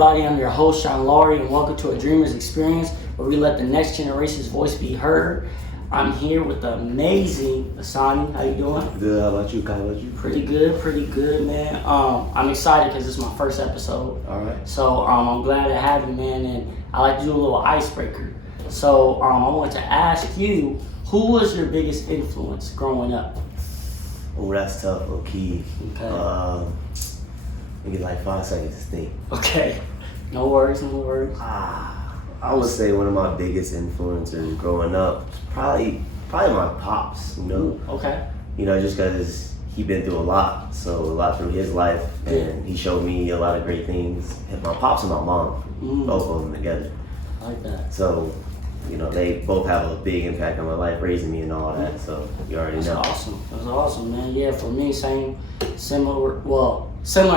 everybody? I'm your host, Sean Laurie, and welcome to a Dreamer's Experience, where we let the next generation's voice be heard. I'm here with the amazing Asani. How you doing? Good. How about you? How about you? Pretty good, man. I'm excited because this is my first episode. All right. So I'm glad to have you, man, and I like to do a little icebreaker. So I want to ask you, who was your biggest influence growing up? Oh, that's tough. Okay. Give me like 5 seconds to think. Okay. No worries. I would say one of my biggest influencers growing up was probably my pops. You know. Okay. You know, just because he been through a lot through his life, and he showed me a lot of great things. And my pops and my mom, both of them together. I like that. So, you know, they both have a big impact on my life, raising me and all that. So you already know. That's awesome, man. Yeah, for me, similar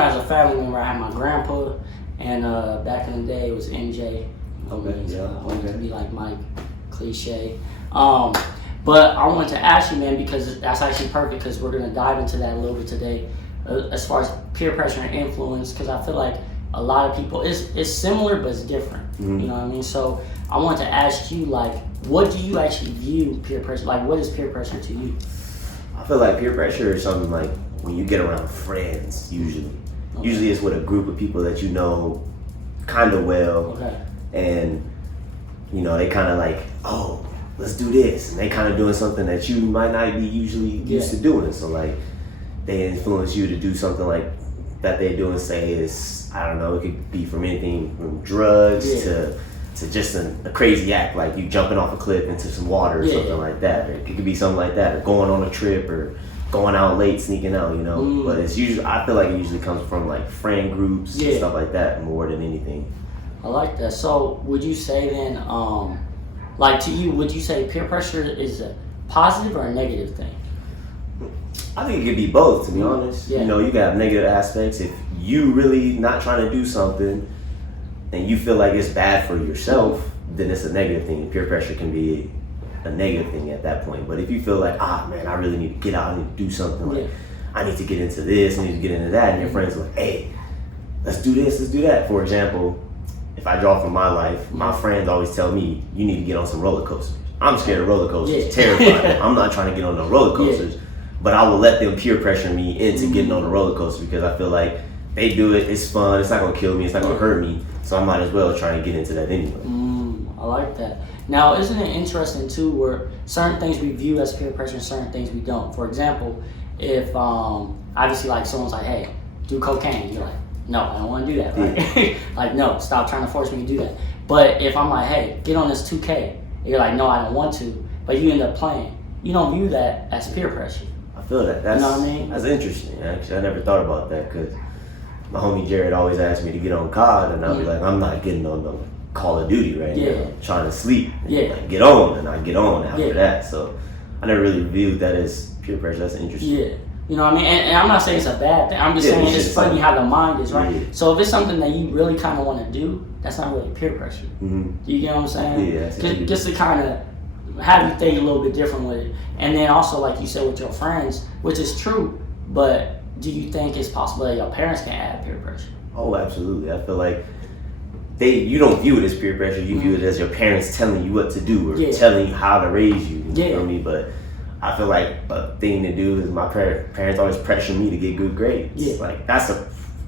as a family member. I had my grandpa, and back in the day it was MJ. I wanted to be like Mike, cliche. But I wanted to ask you, man, because that's actually perfect, because we're gonna dive into that a little bit today, as far as peer pressure and influence, because I feel like a lot of people, it's similar but it's different. You know what I mean? So I want to ask you, like, what do you actually view peer pressure? Like, what is peer pressure to you? I feel like peer pressure is something like when you get around friends, usually. Okay. Usually it's with a group of people that you know kind of well. Okay. And, you know, they kind of like, oh, let's do this. And they kind of doing something that you might not be usually used to doing. So, like, they influence you to do something like that they do, and say is, I don't know, it could be from anything from drugs to just a crazy act, like you jumping off a cliff into some water or something like that. Or it could be something like that, or going on a trip, or going out late, sneaking out, you know. But it's usually, I feel like it usually comes from like friend groups and stuff like that more than anything. I like that. So would you say then, like, to you, would you say peer pressure is a positive or a negative thing? I think it could be both, to be honest. You know, you got negative aspects. If you really not trying to do something and you feel like it's bad for yourself, then it's a negative thing. Peer pressure can be a negative thing at that point. But if you feel like, man, I really need to get out, I need to do something, like, I need to get into this, I need to get into that, and your friends are like, hey, let's do this, let's do that. For example, if I draw from my life, my friends always tell me, you need to get on some roller coasters. I'm scared of roller coasters, terrified. I'm not trying to get on no roller coasters, but I will let them peer pressure me into getting on the roller coaster, because I feel like they do it, it's fun, it's not gonna kill me, it's not gonna hurt me, so I might as well try and get into that anyway. I like that. Now, isn't it interesting too, where certain things we view as peer pressure and certain things we don't? For example, if obviously like someone's like, hey, do cocaine, you're like, no, I don't want to do that, right? Like, no, stop trying to force me to do that. But if I'm like, hey, get on this 2K, you're like, no, I don't want to, but you end up playing, you don't view that as peer pressure. I feel that. That's, you know what I mean? That's interesting, actually. I never thought about that, because my homie Jared always asked me to get on COD, and I'll be like, I'm not getting on no Call of Duty right now. I'm trying to sleep. Like, get on, and I get on after that. So I never really viewed that as peer pressure. That's interesting. Yeah. You know what I mean? And I'm not saying it's a bad thing. I'm just saying it's funny how the mind is, right? So if it's something that you really kind of want to do, that's not really peer pressure. Do you get what I'm saying? Yeah. Just to kind of have you think a little bit different with it. And then also, like you said, with your friends, which is true, but do you think it's possible that your parents can add peer pressure? Oh, absolutely. I feel like you don't view it as peer pressure. You view it as your parents telling you what to do, or telling you how to raise you. You feel me? But I feel like a thing to do is my parents always pressure me to get good grades. Like,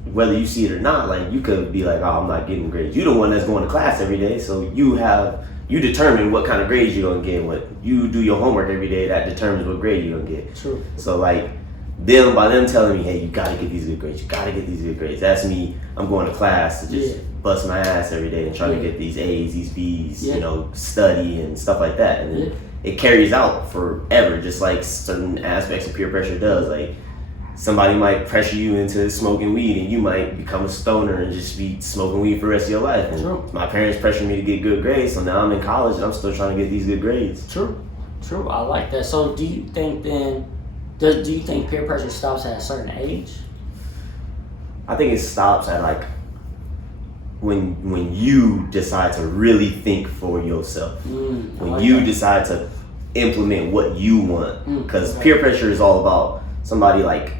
whether you see it or not, like, you could be like, oh, I'm not getting grades. You're the one that's going to class every day, so you determine what kind of grades you're gonna get. What you do your homework every day, that determines what grade you're gonna get. True. So like, by them telling me, hey, you gotta get these good grades, you gotta get these good grades. That's me. I'm going to class to just bust my ass every day and try to get these A's, these B's, you know, study and stuff like that. And then it carries out forever, just like certain aspects of peer pressure does. Like, somebody might pressure you into smoking weed, and you might become a stoner and just be smoking weed for the rest of your life. And my parents pressured me to get good grades, so now I'm in college and I'm still trying to get these good grades. True. I like that. So do you think then, do you think peer pressure stops at a certain age? I think it stops at like when you decide to really think for yourself. When you decide to implement what you want. Because peer pressure is all about somebody like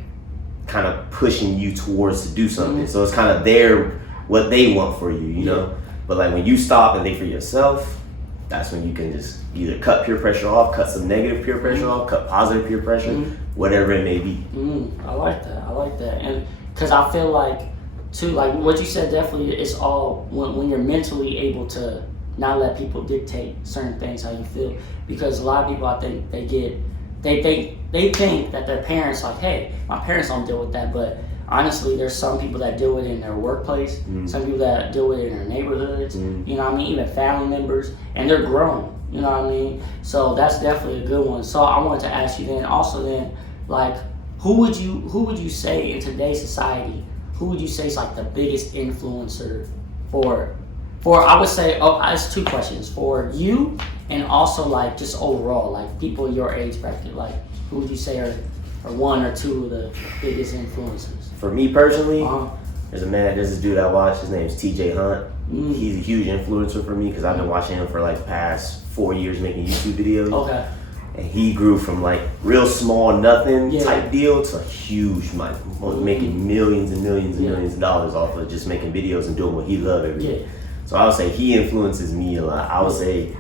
kind of pushing you towards to do something. So it's kind of their what they want for you, you know. But like when you stop and think for yourself, that's when you can just either cut peer pressure off, cut some negative peer pressure off, cut positive peer pressure, whatever it may be. I like that, and because I feel like too, like what you said, definitely it's all when you're mentally able to not let people dictate certain things how you feel. Because a lot of people, I think they think that their parents, like, hey, my parents don't deal with that, but honestly, there's some people that deal with it in their workplace, some people that deal with it in their neighborhoods, you know what I mean, even family members, and they're grown, you know what I mean? So that's definitely a good one. So I wanted to ask you then, like, who would you say in today's society, who would you say is like the biggest influencer for I would say, it's two questions, for you and also like just overall, like people your age bracket, like who would you say are one or two of the biggest influencers? For me personally, there's this dude I watch, his name's TJ Hunt. He's a huge influencer for me because I've been watching him for like the past 4 years making YouTube videos. Okay. And he grew from like real small nothing type deal to huge, like making millions and millions and millions of dollars off of just making videos and doing what he loved every day. So I would say he influences me a lot. I would say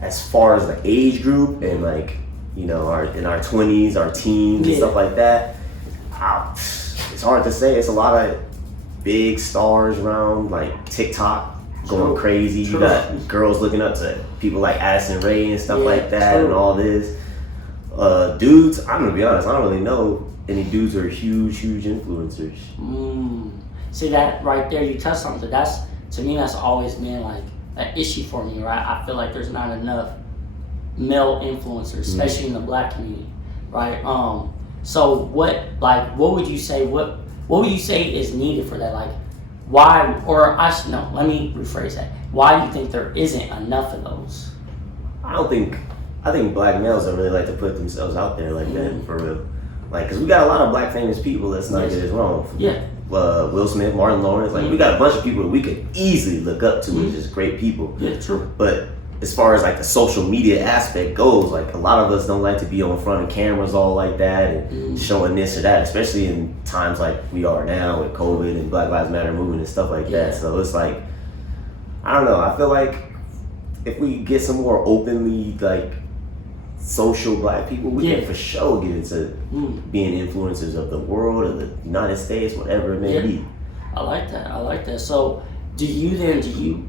as far as the age group and like, you know, in our 20s, our teens and stuff like that, it's hard to say. It's a lot of big stars around like TikTok going crazy. You got girls looking up to people like Addison Rae and stuff like that and all this. Dudes, I'm gonna be honest, I don't really know any dudes who are huge influencers. See that right there, you touched something. To me, that's always been like an issue for me, right? I feel like there's not enough male influencers, especially in the Black community, right? So what would you say? What would you say is needed for that? Like, why? Or let me rephrase that. Why do you think there isn't enough of those? I think Black males don't really like to put themselves out there like that, for real. Like, cause we got a lot of Black famous people. Let's not get it wrong. Will Smith, Martin Lawrence. Like, we got a bunch of people that we could easily look up to as just great people. Yeah, true. But as far as like the social media aspect goes, like a lot of us don't like to be on front of cameras all like that and showing this or that, especially in times like we are now with COVID and Black Lives Matter movement and stuff like that. So it's like, I don't know. I feel like if we get some more openly like social Black people, we can for sure get into being influencers of the world, of the United States, whatever it may be. I like that. So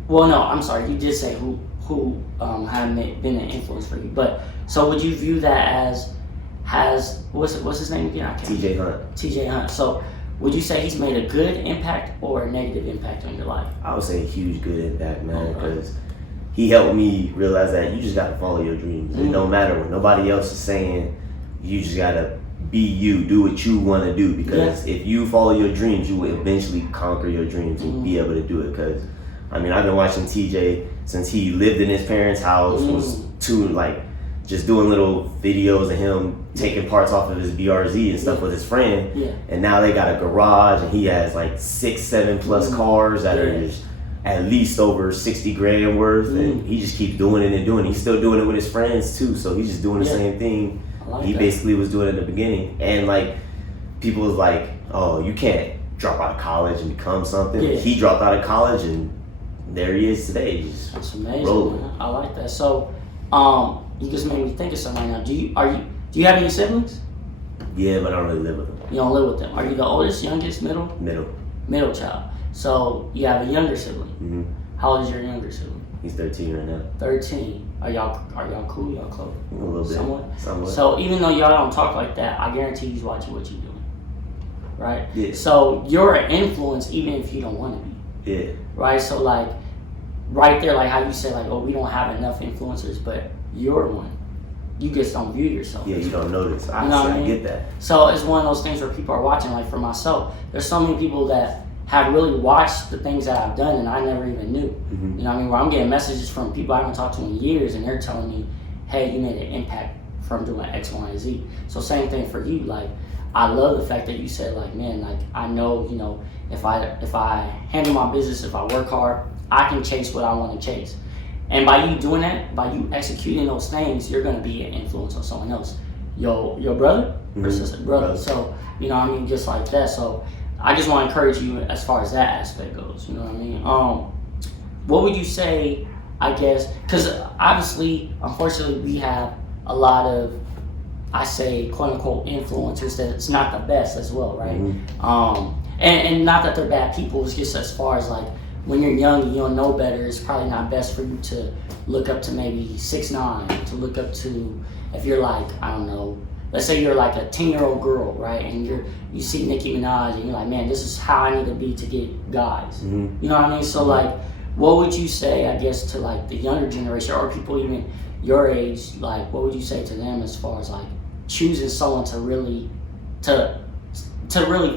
well, no, I'm sorry, you did say who have been an influence for you, but so would you view that as what's his name again? TJ Hunt. So would you say he's made a good impact or a negative impact on your life? I would say a huge good impact, man, because he helped me realize that you just got to follow your dreams. It don't matter what nobody else is saying. You just got to be you, do what you want to do, because if you follow your dreams, you will eventually conquer your dreams and be able to do it. Because I mean, I've been watching TJ since he lived in his parents' house, was just doing little videos of him taking parts off of his BRZ and stuff with his friend. And now they got a garage and he has like 6-7 plus cars that are just at least over 60 grand worth, and he just keeps doing it and doing it. He's still doing it with his friends too, so he's just doing the same thing he basically was doing in the beginning. And like, people was like, oh, you can't drop out of college and become something. He dropped out of college and there he is today. That's amazing, man. I like that. So you just made me think of something right now. Do you have any siblings? Yeah, but I don't really live with them. You don't live with them. Are you the oldest, youngest, middle child? So you have a younger sibling. How old is your younger sibling? He's 13 right now. 13. Are y'all cool? Y'all close? A little bit. Somewhat. So even though y'all don't talk like that, I guarantee he's watching what you're doing. Right? Yeah. So you're an influence even if you don't want to be. Yeah. Right? So like right there, like how you said, like, oh, we don't have enough influencers, but you're one. You just don't view yourself. Yeah, you don't notice. I get that. So it's one of those things where people are watching. Like for myself, there's so many people that have really watched the things that I've done and I never even knew. You know what I mean? Where I'm getting messages from people I haven't talked to in years and they're telling me, hey, you made an impact from doing X, Y, and Z. So same thing for you. Like, I love the fact that you said, like, man, like, I know, you know, if I handle my business, if I work hard, I can chase what I want to chase. And by you doing that, by you executing those things, you're going to be an influence on someone else. Your brother or sister? Brother. So, you know what I mean? Just like that. So I just want to encourage you as far as that aspect goes. You know what I mean? What would you say? I guess because obviously, unfortunately, we have a lot of, I say, quote unquote influencers that it's not the best as well, right? And not that they're bad people. It's just as far as like when you're young and you don't know better, it's probably not best for you to look up to maybe 6ix9ine, to look up to, if you're like, I don't know, let's say you're like a 10-year-old girl, right? And you see Nicki Minaj and you're like, man, this is how I need to be to get guys. You know what I mean? So like, what would you say, I guess, to like the younger generation or people even your age, like what would you say to them as far as like choosing someone to really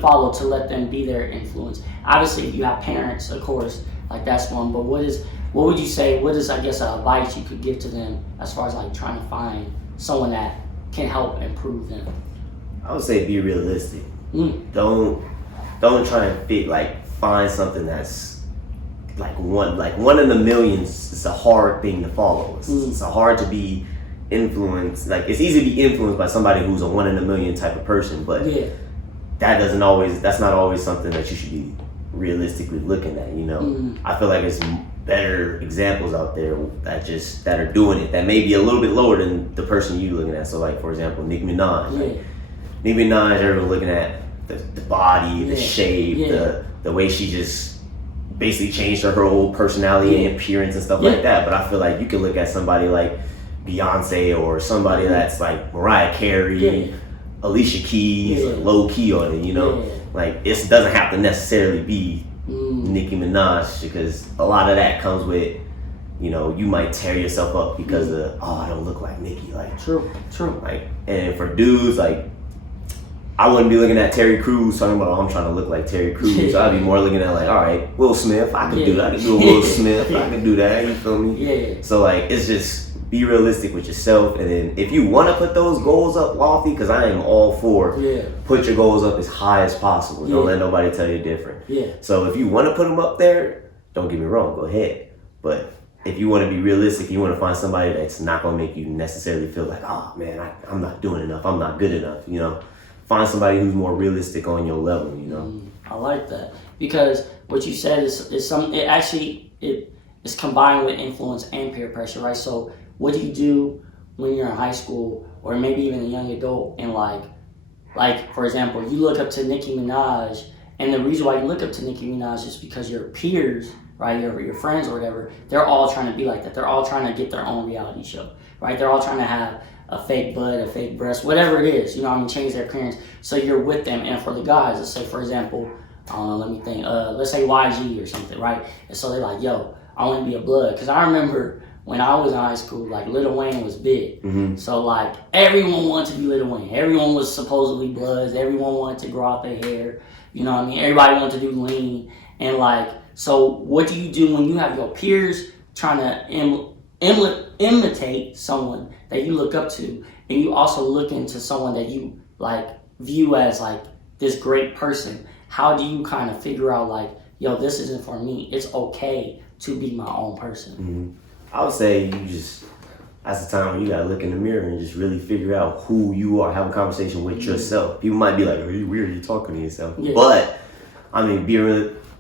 follow, to let them be their influence? Obviously, if you have parents, of course, like that's one. But what would you say? What is, I guess, advice you could give to them as far as like trying to find someone that can help improve them? I would say be realistic. Don't try and find something that's like one in a million. It's a hard thing to follow. It's hard to be influenced. Like it's easy to be influenced by somebody who's a 1 in a million type of person, but that's not always something that you should be realistically looking at, you know. I feel like it's better examples out there that are doing it that may be a little bit lower than the person you're looking at. So like, for example, Nicki Minaj. Like, Nicki Minaj, everyone's looking at the body, the shape, the way she just basically changed her whole personality and appearance and stuff like that. But I feel like you can look at somebody like Beyonce or somebody that's like Mariah Carey, Alicia Keys, low key on it, you know? Like, it doesn't have to necessarily be Nicki Minaj, because a lot of that comes with, you know, you might tear yourself up because of, oh, I don't look like Nicki. Like, true. Like, and for dudes, like, I wouldn't be looking at Terry Crews talking about, oh, I'm trying to look like Terry Crews. I'd be more looking at like, all right, Will Smith, I could do that. I could do a Will Smith. I could do that. You feel me? So like, it's just be realistic with yourself, and then if you want to put those goals up lofty, because I am all for put your goals up as high as possible. Don't let nobody tell you different. So if you want to put them up there, don't get me wrong, go ahead. But if you want to be realistic, you want to find somebody that's not going to make you necessarily feel like, oh man, I'm not doing enough, I'm not good enough, you know. Find somebody who's more realistic on your level, you know. I like that, because what you said is it's combined with influence and peer pressure, right? So what do you do when you're in high school or maybe even a young adult, and like for example, you look up to Nicki Minaj, and the reason why you look up to Nicki Minaj is because your peers, right, your friends or whatever, they're all trying to be like that. They're all trying to get their own reality show, right? They're all trying to have a fake butt, a fake breast, whatever it is, you know what I mean, change their appearance. So you're with them. And for the guys, let's say, for example, I don't know, let me think, let's say YG or something, right? And so they're like, yo, I want to be a blood. Because I remember when I was in high school, like Lil Wayne was big. So like everyone wanted to be Lil Wayne. Everyone was supposedly bloods. Everyone wanted to grow out their hair. You know what I mean? Everybody wanted to do lean. And like, so what do you do when you have your peers trying to imitate someone that you look up to, and you also look into someone that you like view as like this great person? How do you kind of figure out like, yo, this isn't for me, it's okay to be my own person? I would say you just, that's the time when you gotta look in the mirror and just really figure out who you are, have a conversation with yourself. People might be like, are you weird, you talking to yourself? But I mean,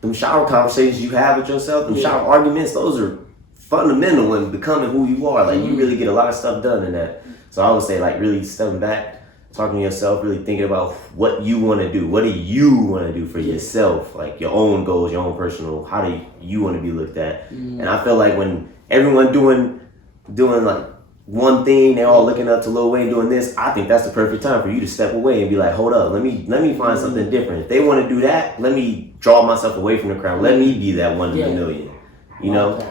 them shower conversations you have with yourself, them shower arguments, those are fundamental in becoming who you are. Like, you really get a lot of stuff done in that. So I would say, like, really stepping back, talking to yourself, really thinking about what you want to do. What do you want to do for yourself? Like, your own goals, your own personal, how do you want to be looked at? And I feel like when everyone doing like one thing, they're all looking up to Lil Wayne doing this, I think that's the perfect time for you to step away and be like, hold up, let me find something different. If they want to do that, let me draw myself away from the crowd. Let me be that 1 in a million, you know?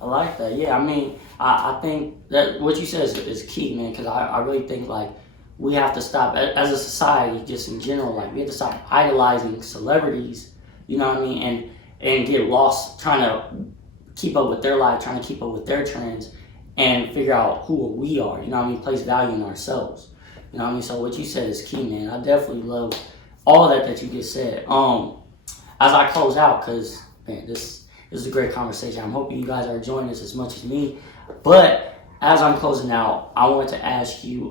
I like that. Yeah, I mean, I think that what you said is key, man, because I really think, like, we have to stop, as a society, just in general, like, we have to stop idolizing celebrities, you know what I mean, and get lost trying to keep up with their life, trying to keep up with their trends, and figure out who we are, you know what I mean, place value in ourselves, you know what I mean. So what you said is key, man. I definitely love all of that you just said. As I close out, because, man, this is a great conversation. I'm hoping you guys are enjoying this as much as me. But as I'm closing out, I wanted to ask you,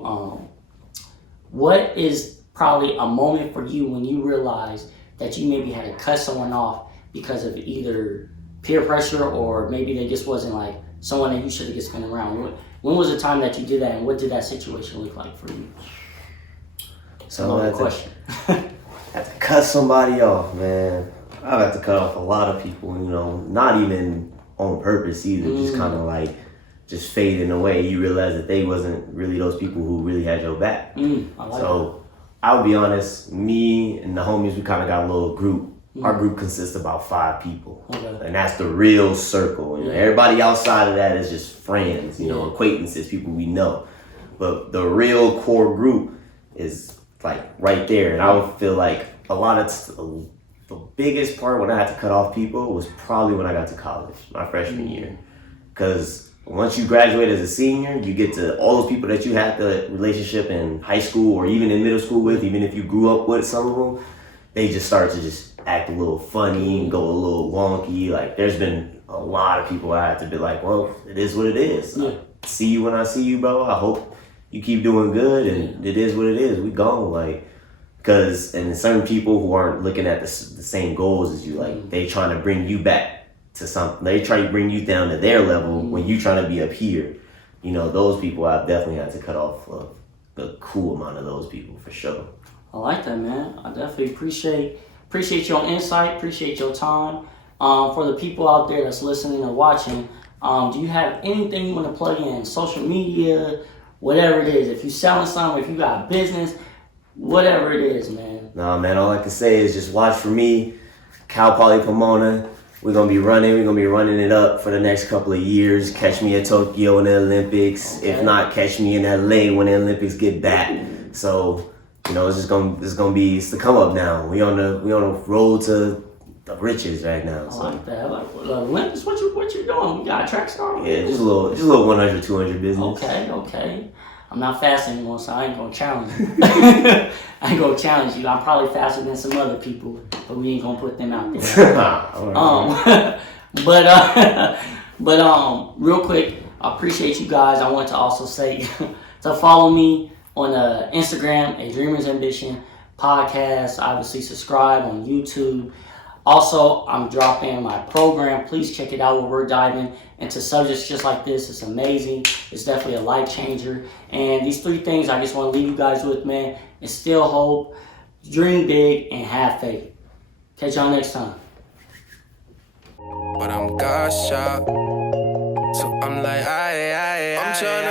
what is probably a moment for you when you realize that you maybe had to cut someone off because of either peer pressure or maybe they just wasn't like someone that you should have just been around? When was the time that you did that, and what did that situation look like for you? So that's question. Have to cut somebody off, man. I've had to cut off a lot of people, you know, not even on purpose either, just kind of like just fading away. You realize that they wasn't really those people who really had your back. So I'll be honest, me and the homies, we kind of got a little group. Our group consists of about 5 people, and that's the real circle. You know, everybody outside of that is just friends, you know, acquaintances, people we know. But the real core group is like right there, and I would feel like a lot of the biggest part when I had to cut off people was probably when I got to college, my freshman year, because once you graduate as a senior, you get to all those people that you had the relationship in high school or even in middle school with, even if you grew up with some of them, they just start to just act a little funny and go a little wonky. Like there's been a lot of people I had to be like, well, it is what it is. I see you when I see you, bro. I hope you keep doing good, and it is what it is. We gone, like, because and certain people who aren't looking at the same goals as you, like they trying to bring you back to something. They try to bring you down to their level when you trying to be up here. You know, those people I've definitely had to cut off a cool amount of those people for sure. I like that, man. I definitely appreciate your insight, appreciate your time. For the people out there that's listening or watching, do you have anything you want to plug in? Social media, whatever it is. If you're selling something, if you got a business, whatever it is, man. Nah, man, all I can say is just watch for me, Cal Poly Pomona. We're going to be running it up for the next couple of years. Catch me at Tokyo in the Olympics. If not, catch me in LA when the Olympics get back. So, you know, it's the come up now. We on the road to the riches right now. So. I like that. Olympics, what you doing? We got a track star? Yeah, just a little 100, 200 business. Okay. I'm not fast anymore, so I ain't gonna challenge you. I ain't gonna challenge you. I'm probably faster than some other people, but we ain't gonna put them out there. But real quick, I appreciate you guys. I want to also say to follow me on Instagram, A Dreamer's Ambition podcast. Obviously, subscribe on YouTube. Also, I'm dropping my program. Please check it out where we're diving into subjects just like this. It's amazing. It's definitely a life changer. And these 3 things I just want to leave you guys with, man. Instill hope, dream big, and have faith. Catch y'all next time. But I'm God shot, so I'm like, I'm trying